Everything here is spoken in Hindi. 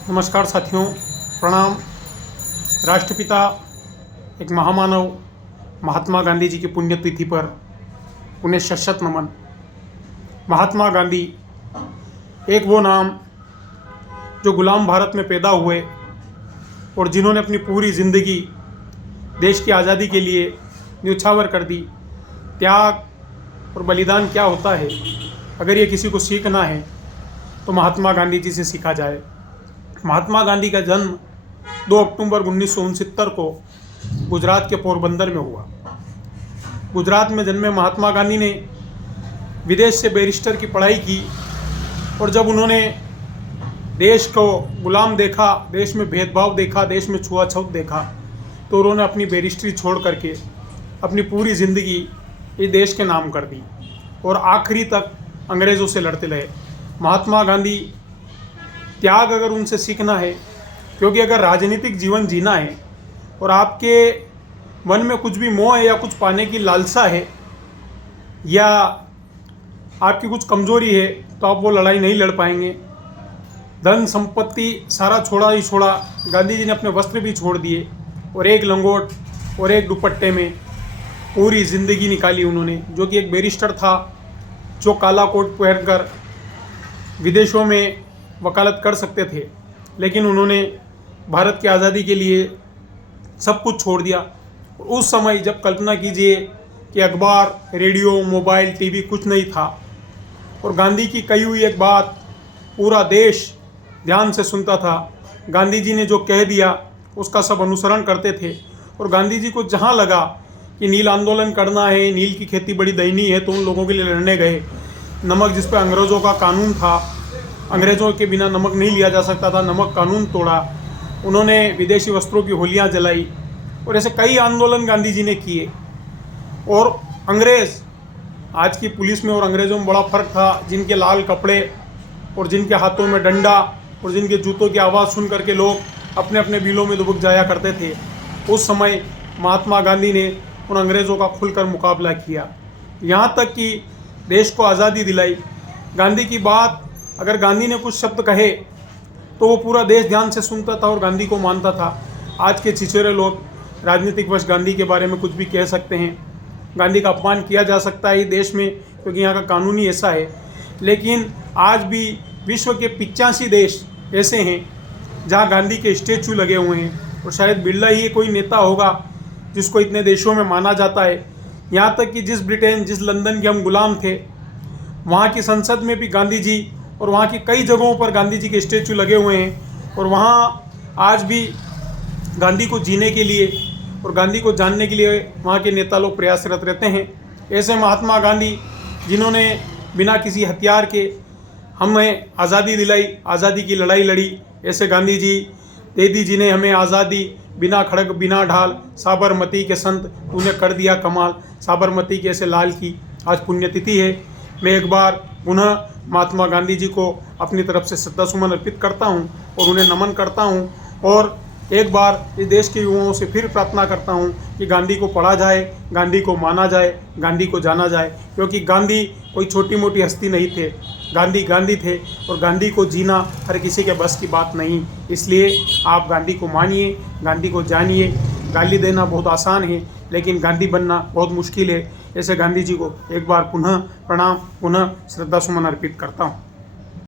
नमस्कार साथियों, प्रणाम। राष्ट्रपिता एक महामानव महात्मा गांधी जी की पुण्यतिथि पर उन्हें शत नमन। महात्मा गांधी एक वो नाम जो गुलाम भारत में पैदा हुए और जिन्होंने अपनी पूरी ज़िंदगी देश की आज़ादी के लिए न्यौछावर कर दी। त्याग और बलिदान क्या होता है, अगर ये किसी को सीखना है तो महात्मा गांधी जी से सीखा जाए। महात्मा गांधी का जन्म 2 अक्टूबर 1969 को गुजरात के पोरबंदर में हुआ। गुजरात में जन्मे महात्मा गांधी ने विदेश से बैरिस्टर की पढ़ाई की और जब उन्होंने देश को गुलाम देखा, देश में भेदभाव देखा, देश में छुआछूत देखा, तो उन्होंने अपनी बैरिस्टरी छोड़ करके अपनी पूरी ज़िंदगी इस देश के नाम कर दी और आखिरी तक अंग्रेज़ों से लड़ते रहे। महात्मा गांधी त्याग अगर उनसे सीखना है, क्योंकि अगर राजनीतिक जीवन जीना है और आपके मन में कुछ भी मोह है या कुछ पाने की लालसा है या आपकी कुछ कमज़ोरी है, तो आप वो लड़ाई नहीं लड़ पाएंगे। धन संपत्ति सारा छोड़ा ही छोड़ा, गांधी जी ने अपने वस्त्र भी छोड़ दिए और एक लंगोट और एक दुपट्टे में पूरी ज़िंदगी निकाली उन्होंने, जो कि एक बैरिस्टर था जो काला कोट पहनकर विदेशों में वकालत कर सकते थे, लेकिन उन्होंने भारत की आज़ादी के लिए सब कुछ छोड़ दिया। उस समय जब कल्पना कीजिए कि अखबार, रेडियो, मोबाइल, टीवी कुछ नहीं था और गांधी की कही हुई एक बात पूरा देश ध्यान से सुनता था। गांधी जी ने जो कह दिया उसका सब अनुसरण करते थे और गांधी जी को जहाँ लगा कि नील आंदोलन करना है, नील की खेती बड़ी दयनीय है, तो उन लोगों के लिए लड़ने गए। नमक जिस पर अंग्रेज़ों का कानून था, अंग्रेज़ों के बिना नमक नहीं लिया जा सकता था, नमक कानून तोड़ा। उन्होंने विदेशी वस्त्रों की होलियां जलाई और ऐसे कई आंदोलन गांधी जी ने किए। और अंग्रेज़, आज की पुलिस में और अंग्रेज़ों में बड़ा फ़र्क था, जिनके लाल कपड़े और जिनके हाथों में डंडा और जिनके जूतों की आवाज़ सुन करके लोग अपने अपने बिलों में दुबक जाया करते थे। उस समय महात्मा गांधी ने उन अंग्रेज़ों का खुलकर मुकाबला किया, यहाँ तक कि देश को आज़ादी दिलाई। गांधी की बात, अगर गांधी ने कुछ शब्द कहे तो वो पूरा देश ध्यान से सुनता था और गांधी को मानता था। आज के छिछोरे लोग राजनीतिक वश गांधी के बारे में कुछ भी कह सकते हैं, गांधी का अपमान किया जा सकता है देश में, क्योंकि यहाँ का कानून ही ऐसा है। लेकिन आज भी विश्व के 85 देश ऐसे हैं जहाँ गांधी के स्टैचू लगे हुए हैं और शायद बिरला ही कोई नेता होगा जिसको इतने देशों में माना जाता है। यहाँ तक कि जिस ब्रिटेन, जिस लंदन के हम गुलाम थे, वहाँ की संसद में भी गांधी जी और वहाँ की कई जगहों पर गांधी जी के स्टैचू लगे हुए हैं और वहाँ आज भी गांधी को जीने के लिए और गांधी को जानने के लिए वहाँ के नेता लोग प्रयासरत रहते हैं। ऐसे महात्मा गांधी जिन्होंने बिना किसी हथियार के हमें आज़ादी दिलाई, आज़ादी की लड़ाई लड़ी, ऐसे गांधी जी, दीदी जी ने हमें आज़ादी, बिना खड़ग बिना ढाल, साबरमती के संत तूने कर दिया कमाल। साबरमती के ऐसे लाल की आज पुण्यतिथि है। मैं एक बार पुनः महात्मा गांधी जी को अपनी तरफ से श्रद्धासुमन अर्पित करता हूं और उन्हें नमन करता हूं और एक बार इस देश के युवाओं से फिर प्रार्थना करता हूं कि गांधी को पढ़ा जाए, गांधी को माना जाए, गांधी को जाना जाए, क्योंकि गांधी कोई छोटी मोटी हस्ती नहीं थे। गांधी गांधी थे और गांधी को जीना हर किसी के बस की बात नहीं। इसलिए आप गांधी को मानिए, गांधी को जानिए। गाली देना बहुत आसान है, लेकिन गांधी बनना बहुत मुश्किल है। ऐसे गांधी जी को एक बार पुनः प्रणाम, पुनः श्रद्धासुमन अर्पित करता हूँ।